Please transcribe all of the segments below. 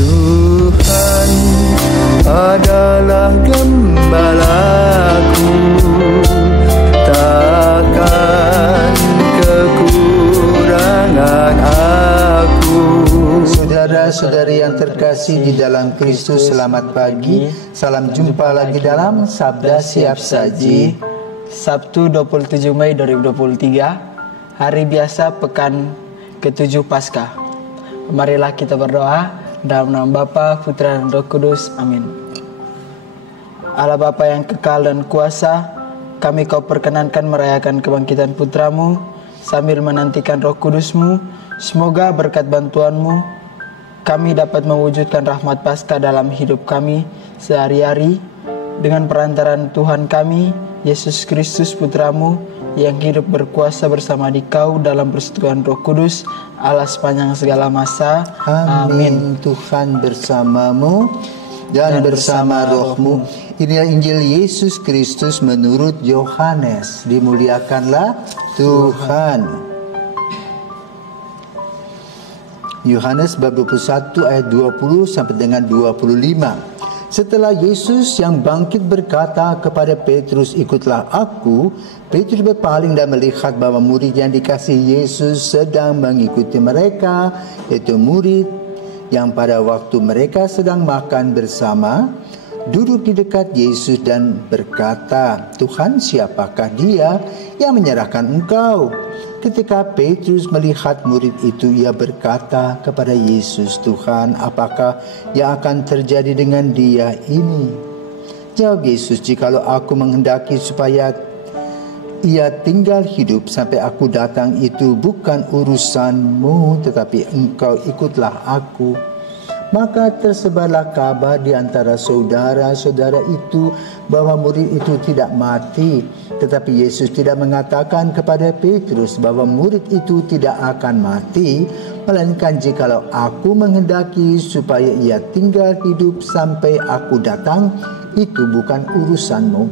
Tuhan adalah gembalaku, takkan kekurangan aku. Saudara-saudari yang terkasih di dalam Kristus, selamat pagi. Salam jumpa lagi dalam Sabda Siap Saji. Sabtu 27 Mei 2023, hari biasa pekan ke-7 Paskah. Marilah kita berdoa dalam nama Bapa, Putra dan Roh Kudus. Amin. Allah Bapa yang kekal dan kuasa, kami Kau perkenankan merayakan kebangkitan Putramu sambil menantikan Roh Kudus-Mu. Semoga berkat bantuan-Mu kami dapat mewujudkan rahmat Paskah dalam hidup kami sehari-hari dengan perantaraan Tuhan kami, Yesus Kristus Putra-Mu, yang hidup berkuasa bersama Dikau dalam persekutuan Roh Kudus, Allah sepanjang segala masa. Amin. Tuhan bersamamu dan bersama rohmu. Inilah Injil Yesus Kristus menurut Yohanes. Dimuliakanlah Tuhan. Yohanes bab 21 ayat 20 sampai dengan 25. Setelah Yesus yang bangkit berkata kepada Petrus, "Ikutlah aku," Petrus berpaling dan melihat bahwa murid yang dikasihi Yesus sedang mengikuti mereka, yaitu murid yang pada waktu mereka sedang makan bersama, duduk di dekat Yesus dan berkata, "Tuhan, siapakah dia yang menyerahkan Engkau?" Ketika Petrus melihat murid itu, ia berkata kepada Yesus, "Tuhan, apakah yang akan terjadi dengan dia ini?" Jawab Yesus, "Jikalau aku menghendaki supaya ia tinggal hidup sampai aku datang, itu bukan urusanmu, tetapi engkau ikutlah aku." Maka tersebarlah kabar di antara saudara-saudara itu bahwa murid itu tidak mati. Tetapi Yesus tidak mengatakan kepada Petrus bahwa murid itu tidak akan mati, melainkan jikalau aku menghendaki supaya ia tinggal hidup sampai aku datang, itu bukan urusanmu.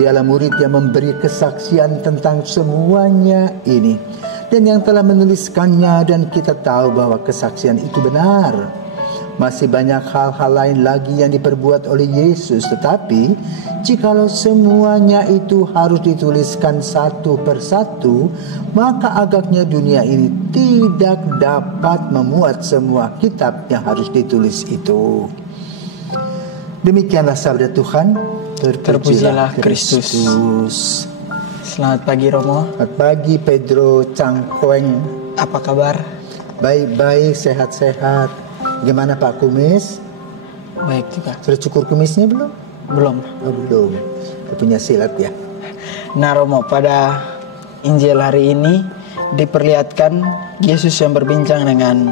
Dialah murid yang memberi kesaksian tentang semuanya ini, dan yang telah menuliskannya, dan kita tahu bahwa kesaksian itu benar. Masih banyak hal-hal lain lagi yang diperbuat oleh Yesus, tetapi jikalau semuanya itu harus dituliskan satu persatu, maka agaknya dunia ini tidak dapat memuat semua kitab yang harus ditulis itu. Demikianlah sabda Tuhan. Terpujilah Kristus. Selamat pagi Romo. Selamat pagi Pedro Cangkoeng. Apa kabar? Baik-baik, sehat-sehat. Gimana Pak Kumis? Baik juga. Sudah cukur kumisnya belum? Belum. Oh, belum. Punya silat ya. Nah Romo, pada Injil hari ini diperlihatkan Yesus yang berbincang dengan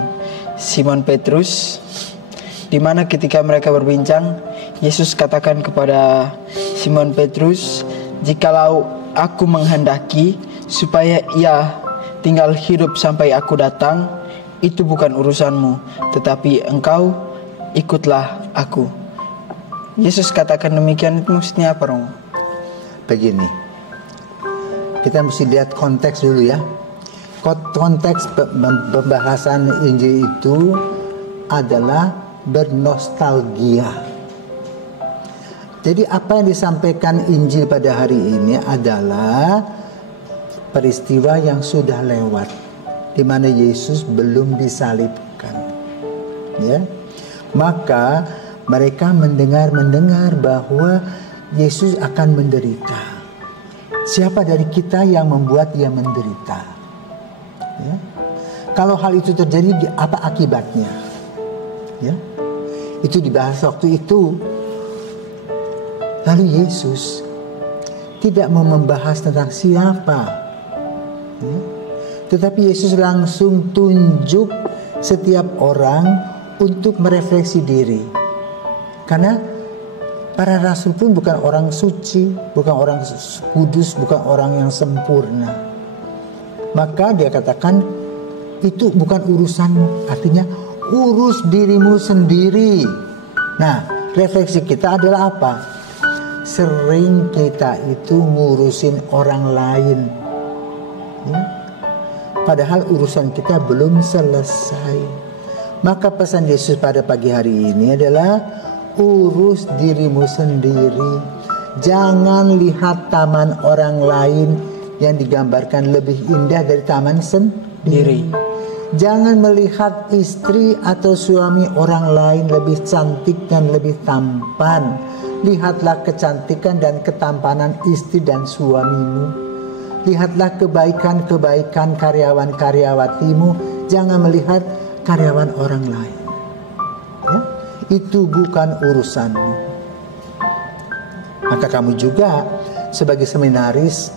Simon Petrus, di mana ketika mereka berbincang, Yesus katakan kepada Simon Petrus, "Jikalau aku menghendaki supaya ia tinggal hidup sampai aku datang, itu bukan urusanmu, tetapi engkau ikutlah aku." Yesus katakan demikian, itu maksudnya apa, Romo? Begini, kita mesti lihat konteks dulu ya. Konteks pembahasan Injil itu adalah bernostalgia. Jadi apa yang disampaikan Injil pada hari ini adalah peristiwa yang sudah lewat, di mana Yesus belum disalibkan, ya. Maka mereka mendengar bahwa Yesus akan menderita. Siapa dari kita yang membuat dia menderita? Ya. Kalau hal itu terjadi, apa akibatnya? Ya. Itu dibahas waktu itu. Lalu Yesus tidak mau membahas tentang siapa, ya. Tetapi Yesus langsung tunjuk setiap orang untuk merefleksi diri. Karena para rasul pun bukan orang suci, bukan orang kudus, bukan orang yang sempurna. Maka dia katakan, itu bukan urusanmu. Artinya, urus dirimu sendiri. Nah, refleksi kita adalah apa? Sering kita itu ngurusin orang lain, ya? Padahal urusan kita belum selesai. Maka pesan Yesus pada pagi hari ini adalah urus dirimu sendiri. Jangan lihat taman orang lain yang digambarkan lebih indah dari taman sendiri. Jangan melihat istri atau suami orang lain lebih cantik dan lebih tampan. Lihatlah kecantikan dan ketampanan istri dan suamimu. Lihatlah kebaikan-kebaikan karyawan-karyawatimu. Jangan melihat karyawan orang lain. Ya? Itu bukan urusanmu. Maka kamu juga sebagai seminaris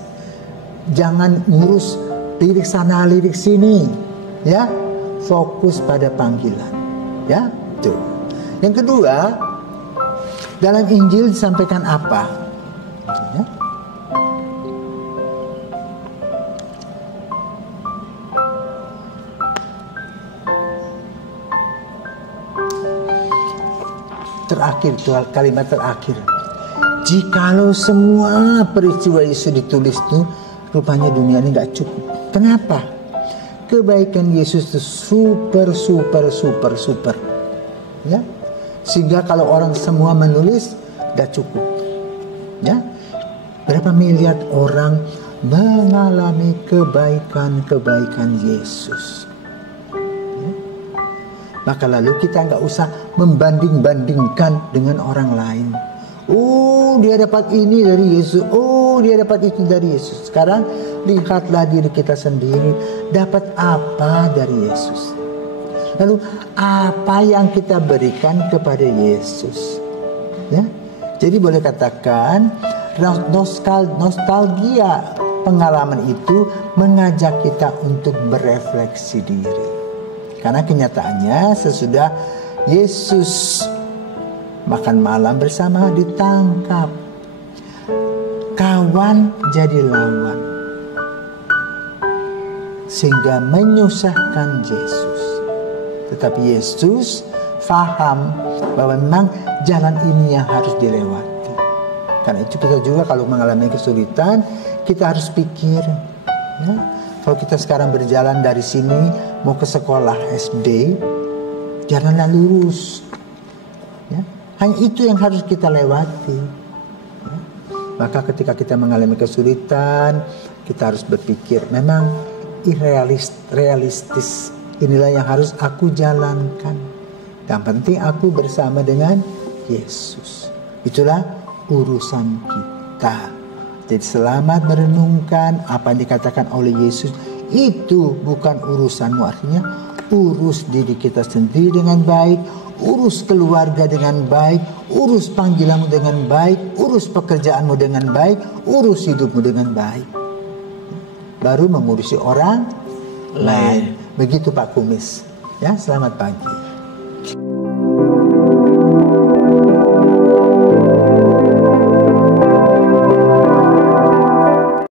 jangan ngurus lirik sana lirik sini, ya. Fokus pada panggilan, ya. Tuh. Yang kedua, dalam Injil disampaikan apa? Ya. Terakhir, kalimat terakhir. Jikalau semua peristiwa Yesus ditulis itu, rupanya dunia ini gak cukup. Kenapa? Kebaikan Yesus itu super. Ya, sehingga kalau orang semua menulis, gak cukup. Ya, berapa miliar orang mengalami kebaikan Yesus. Ya. Maka lalu kita gak usah membanding-bandingkan dengan orang lain. Oh, dia dapat ini dari Yesus. Oh, dia dapat itu dari Yesus. Sekarang lihatlah diri kita sendiri. Dapat apa dari Yesus? Lalu apa yang kita berikan kepada Yesus? Ya, jadi boleh katakan nostalgia pengalaman itu mengajak kita untuk berefleksi diri. Karena kenyataannya sesudah Yesus makan malam bersama ditangkap. Kawan jadi lawan. Sehingga menyusahkan Yesus. Tetapi Yesus faham bahwa memang jalan ini yang harus dilewati. Karena itu kita juga kalau mengalami kesulitan, kita harus pikir. Ya, kalau kita sekarang berjalan dari sini mau ke sekolah SD, jalanlah lurus. Ya, hanya itu yang harus kita lewati. Ya. Maka ketika kita mengalami kesulitan, kita harus berpikir memang realistis. Inilah yang harus aku jalankan. Yang penting aku bersama dengan Yesus. Itulah urusan kita. Jadi selamat merenungkan apa yang dikatakan oleh Yesus. Itu bukan urusanmu. Artinya urus diri kita sendiri dengan baik. Urus keluarga dengan baik, urus panggilanmu dengan baik, urus pekerjaanmu dengan baik, urus hidupmu dengan baik. Baru mengurusi orang lain. Begitu Pak Kumis. Ya, selamat pagi.